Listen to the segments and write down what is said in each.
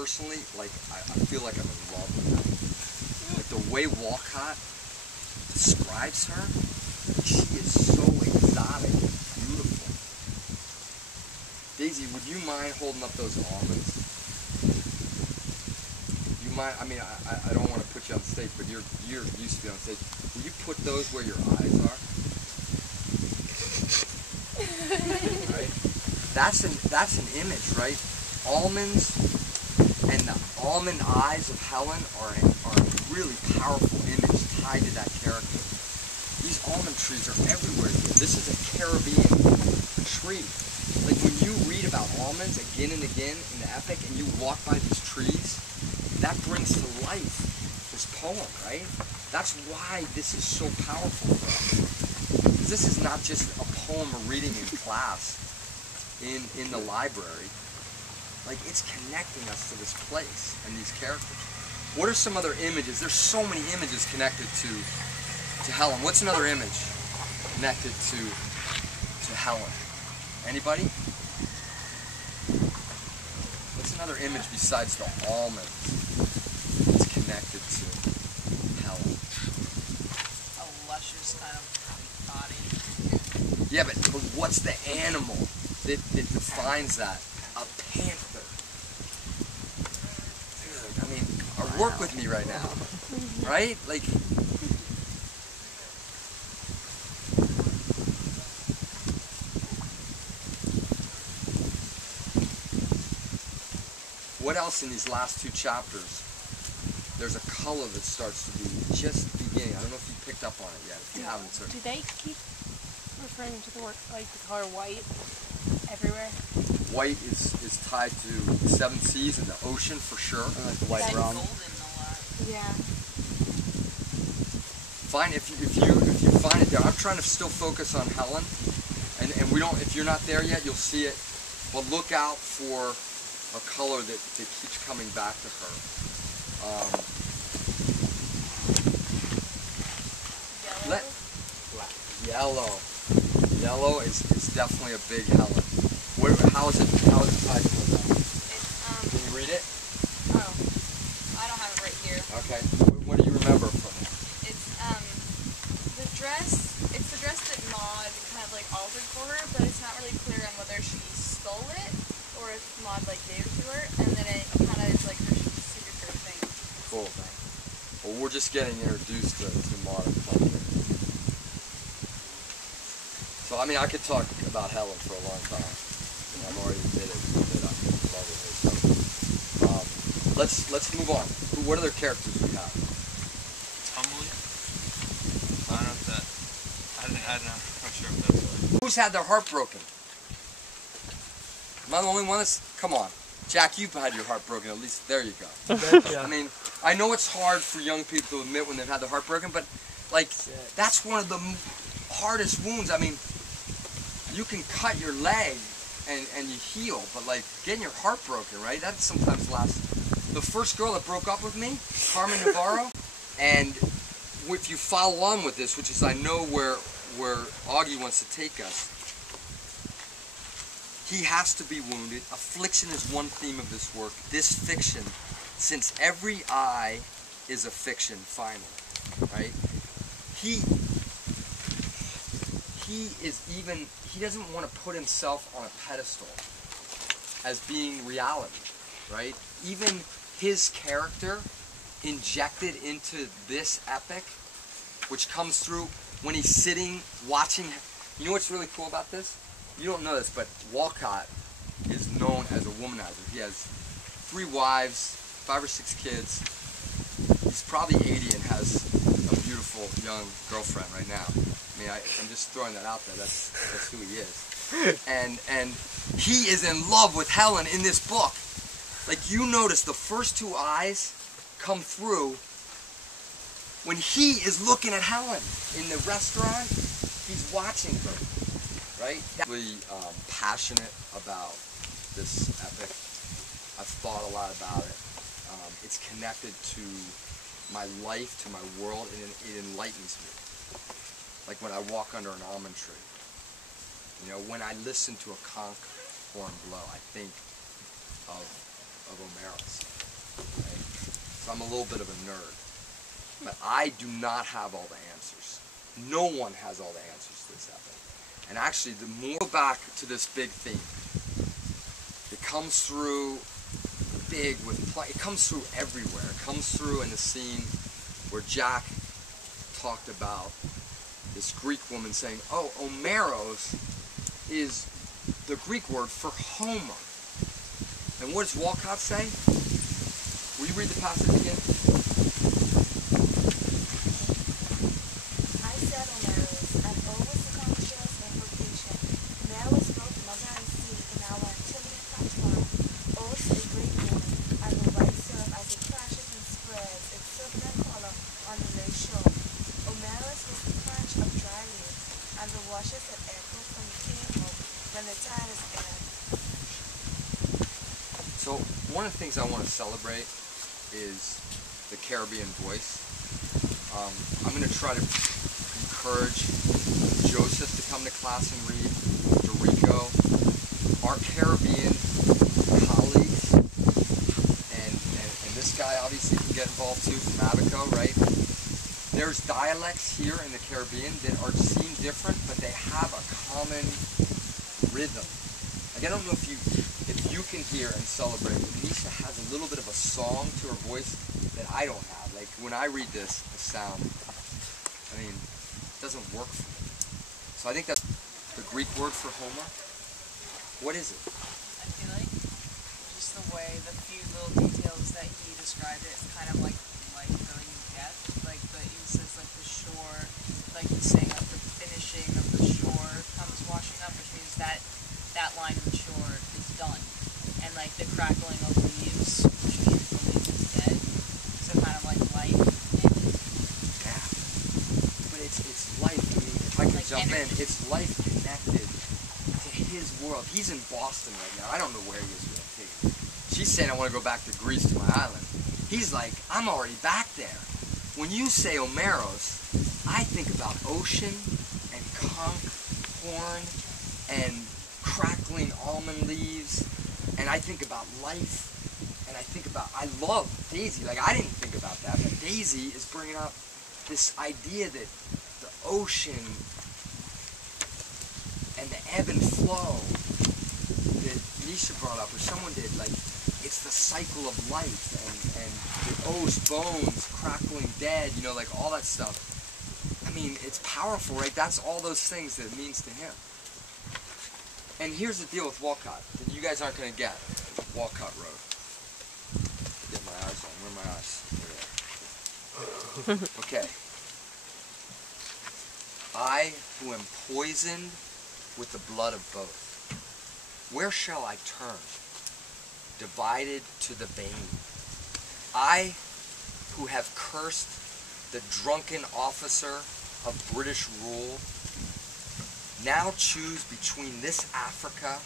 personally, like, I feel like I'm in love with that. Like, the way Walcott describes her, she is so exotic and beautiful. Daisy, would you mind holding up those almonds? You mind, I mean, I don't want to put you on stage, but you're used to be on stage. Will you put those where your eyes are? Right? That's an image, right? Almonds and the almond eyes of Helen are a really powerful image tied to that character. These almond trees are everywhere here. This is a Caribbean tree. Like when you read about almonds again and again in the epic and you walk by these trees, that brings to life this poem, right? That's why this is so powerful for us. This is not just a poem we're reading in class in the library. Like, it's connecting us to this place and these characters. What are some other images? There's so many images connected to Helen. What's another image connected to Helen? Anybody? What's another image besides the almonds that's connected to Helen? A luscious kind of body. Yeah, but what's the animal that defines that? A panther. Dude, I mean, work with me right now, right? Like, what else in these last two chapters? There's a color that starts to be just beginning. I don't know if you picked up on it yet. If you haven't, sir. Do they keep referring to the work like the color white everywhere? White is tied to the seven seas and the ocean for sure. I like the white brown. Golden a lot. Yeah. Fine, if you find it there. I'm trying to still focus on Helen, and we don't. If you're not there yet, you'll see it. But look out for a color that keeps coming back to her. Yellow. Yellow is definitely a big Helen. How is it tied to her? Can you read it? Oh, I don't have it right here. Okay. What do you remember from it? It's the dress. It's the dress that Maud kind of like altered for her, but it's not really clear on whether she stole it or if Maud like gave it to her, and then it kind of is like her signature thing. Cool. Well, we're just getting introduced to Maud and Pumpkin. So I mean, I could talk about Helen for a long time. I've already did it. I love her. So, let's move on. What other characters do we have? Tumbly? I don't know if that. I'm not sure if that's right. Who's had their heart broken? Am I the only one that's? Come on, Jack, you've had your heart broken. At least there you go. Yeah. I mean, I know it's hard for young people to admit when they've had their heart broken, but like that's one of the hardest wounds. I mean, you can cut your leg and you heal, but like getting your heart broken, right? That sometimes lasts. The first girl that broke up with me, Carmen Navarro, and if you follow on with this, which is I know where Augie wants to take us, he has to be wounded. Affliction is one theme of this work. This fiction, since every eye is a fiction, finally, right? He doesn't want to put himself on a pedestal as being reality, right? Even his character injected into this epic, which comes through when he's sitting, watching. You know what's really cool about this? You don't know this, but Walcott is known as a womanizer. He has 3 wives, 5 or 6 kids. He's probably 80 and has a beautiful young girlfriend right now. I mean, I'm just throwing that out there. That's who he is. And he is in love with Helen in this book. Like, you notice the first 2 eyes come through when he is looking at Helen in the restaurant. He's watching her, right? Really passionate about this epic. I've thought a lot about it. It's connected to my life, to my world, and it enlightens me. Like when I walk under an almond tree. You know, when I listen to a conch horn blow, I think of of Omeros. Right? So I'm a little bit of a nerd. But I do not have all the answers. No one has all the answers to this epic. And actually, the more back to this big theme, it comes through big with it comes through everywhere. It comes through in the scene where Jack talked about this Greek woman saying, "Oh, Omeros is the Greek word for Homer." And what does Walcott say? Will you read the passage again? I said Omeros, and always the conscious invocation. There was both mother and seed in our activity platform. Also a great woman, and the white serve as it crashes and spreads its circular color on the lake shore. Omeros was the crunch of dry leaves, and the washes that echo from the cable when the tide is in. So one of the things I want to celebrate is the Caribbean voice. I'm going to try to encourage Joseph to come to class and read, Dorico, our Caribbean colleagues, and this guy obviously can get involved too from Abaco, right? There's dialects here in the Caribbean that seem different, but they have a common rhythm. Like, I don't know if you can hear and celebrate, but Nisha has a little bit of a song to her voice that I don't have. Like, when I read the sound, I mean, it doesn't work for me. So I think that's the Greek word for Homer. What is it? I feel like just the way, the few little details that he described it, it's kind of like really in depth. Like, he says, like, the shore, like he's saying, like, the finishing of the shore comes washing up, which means that line of the shore is done. And, like, the crackling of leaves, which means the leaf is dead. So kind of like life ended. Yeah. But it's life. I mean, if I can Like jump energy. in, it's life connected to his world. He's in Boston right now. I don't know where he is really. She's saying I want to go back to Greece to my island. He's like, I'm already back there. When you say Omeros, I think about ocean and conch horn and crackling almond leaves, and I think about life, and I love Daisy. Like, I didn't think about that, but Daisy is bringing up this idea that the ocean and the ebb and flow that Nisha brought up, or someone did, like, it's the cycle of life, and the O's bones crackling dead, you know, like all that stuff. I mean, it's powerful, right? That's all those things that it means to him. And here's the deal with Walcott that you guys aren't going to get. Walcott wrote. Get my eyes on. Where are my eyes? There they are. Okay. I who am poisoned with the blood of both, where shall I turn? Divided to the bane. I who have cursed the drunken officer of British rule, now choose between this Africa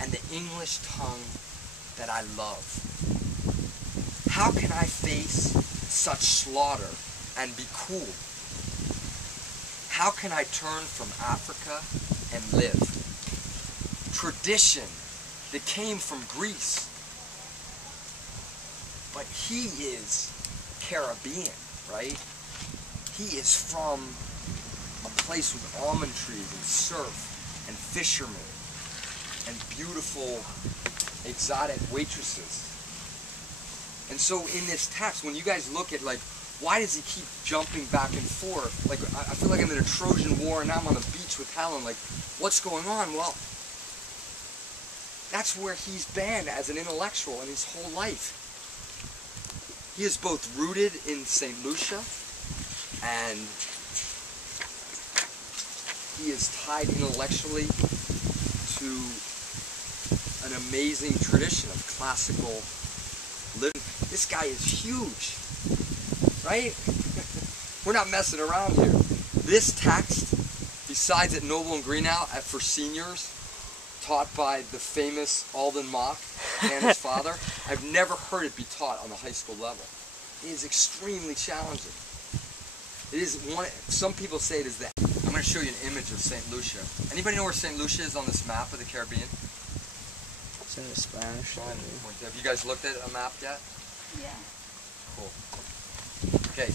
and the English tongue that I love. How can I face such slaughter and be cool? How can I turn from Africa and live? Tradition that came from Greece, but he is Caribbean, right? He is from a place with almond trees and surf and fishermen and beautiful exotic waitresses. And so in this text, when you guys look at, like, why does he keep jumping back and forth? Like, I feel like I'm in a Trojan War and now I'm on the beach with Helen. Like, what's going on? Well, that's where he's been as an intellectual in his whole life. He is both rooted in St. Lucia and he is tied intellectually to an amazing tradition of classical living. This guy is huge, right? We're not messing around here. This text, besides at Noble and Greenough for seniors, taught by the famous Alden Mock and his father, I've never heard it be taught on the high school level. It is extremely challenging. It is one. Some people say it is that. I'm going to show you an image of St. Lucia. Anybody know where St. Lucia is on this map of the Caribbean? in Spanish. Have you guys looked at a map yet? Yeah. Cool. Okay.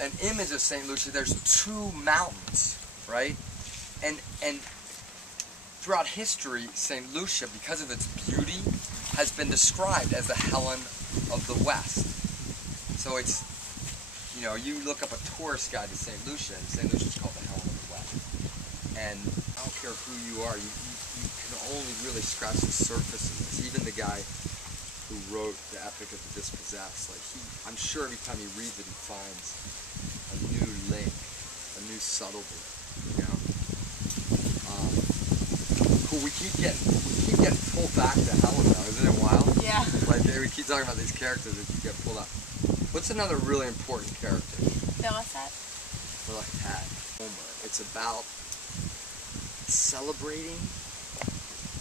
An image of St. Lucia, there's two mountains, right? And throughout history, St. Lucia, because of its beauty, has been described as the Helen of the West. So it's, you know, you look up a tourist guide to St. Lucia, and St. Lucia is called the Helen of the West. And I don't care who you are, you can only really scratch the surface of this. Even the guy who wrote the Epic of the Dispossessed, like I'm sure every time he reads it, he finds a new link, a new subtlety, you know. Cool. We keep getting pulled back to Helen though, isn't it wild? Yeah. Like we keep talking about these characters that keep getting pulled out. What's another really important character? Eleuthera. Homer. It's about celebrating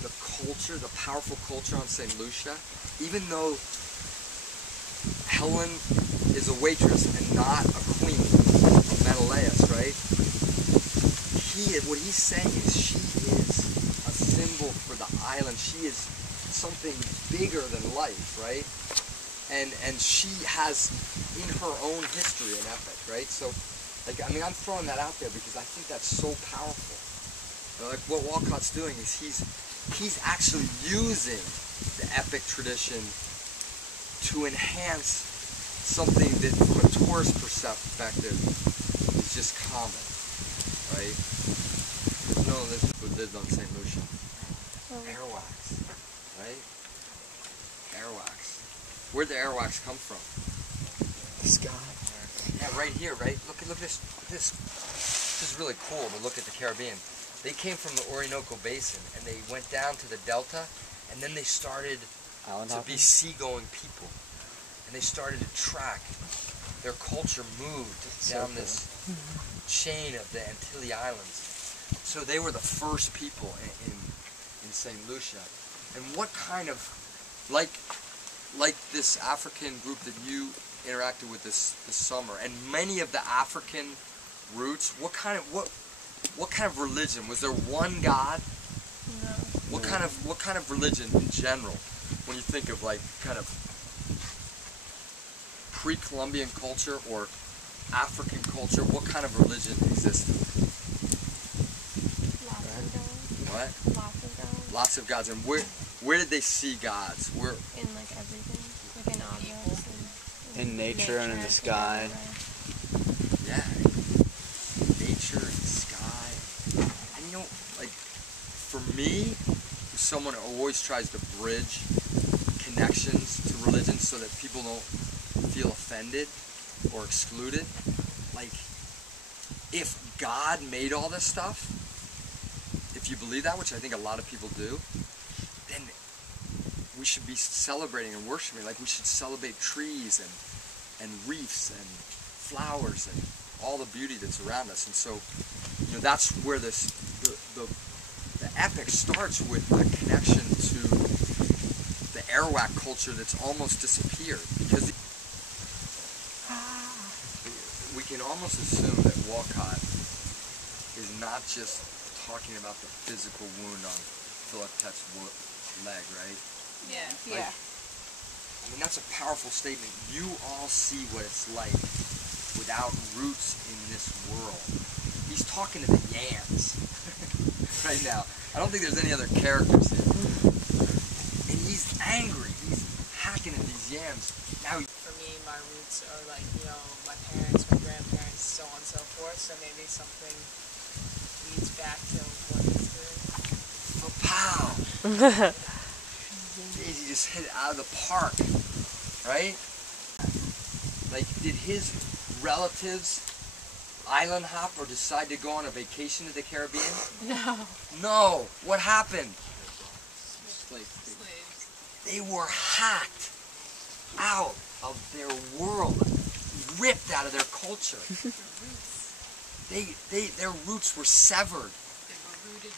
the culture, the powerful culture on St. Lucia, even though Helen is a waitress and not a queen, Menelaus, right? What he's saying is she is a symbol for the island. She is something bigger than life, right? And she has in her own history an epic, right? So, like, I mean, I'm throwing that out there because I think that's so powerful. Like what Walcott's doing is he's actually using the epic tradition to enhance something that, from a tourist perspective, is just common, right? There's no this who lived on St. Lucia. Airwax, right? Airwax. Where'd the airwax come from? The sky. Yeah, right here, right? Look at this. This is really cool to look at the Caribbean. They came from the Orinoco Basin, and they went down to the Delta, and then they started to be seagoing people. And they started to track. Their culture moved down this chain of the Antilles Islands. So they were the first people in St. Lucia. And what kind of, like this African group that you interacted with this summer, and many of the African roots, what kind of religion? Was there one God? No. What kind of religion in general, when you think of like kind of pre-Columbian culture or African culture, what kind of religion existed? Lots of gods. What? Lots of gods. Lots of gods. And where did they see gods? Where? In like everything. Like in objects and In nature and in the sky. Yeah. Nature and sky. And you know, like, for me, who's someone who always tries to bridge connections to religion so that people don't feel offended or excluded, like, if God made all this stuff, if you believe that, which I think a lot of people do, then we should be celebrating and worshiping. Like, we should celebrate trees and reefs and flowers and all the beauty that's around us. And so, you know, that's where the epic starts with a connection to the Arawak culture that's almost disappeared, because we can almost assume that Walcott is not just talking about the physical wound on Philiptet's leg, right? Yeah. Yeah. I mean, that's a powerful statement. You all see what it's like without roots in this world. He's talking to the yams right now. I don't think there's any other characters here. And he's angry. He's hacking at these yams. Now, For me, my roots are like, you know, my parents, my grandparents, so on and so forth. So maybe something leads back to what he's doing. oh, pow! Jeez, he just hit it out of the park, right? Like, did his relatives island hop or decide to go on a vacation to the Caribbean? No. No. What happened? Slaves. They were hacked out of their world, ripped out of their culture. Their roots were severed. They were rooted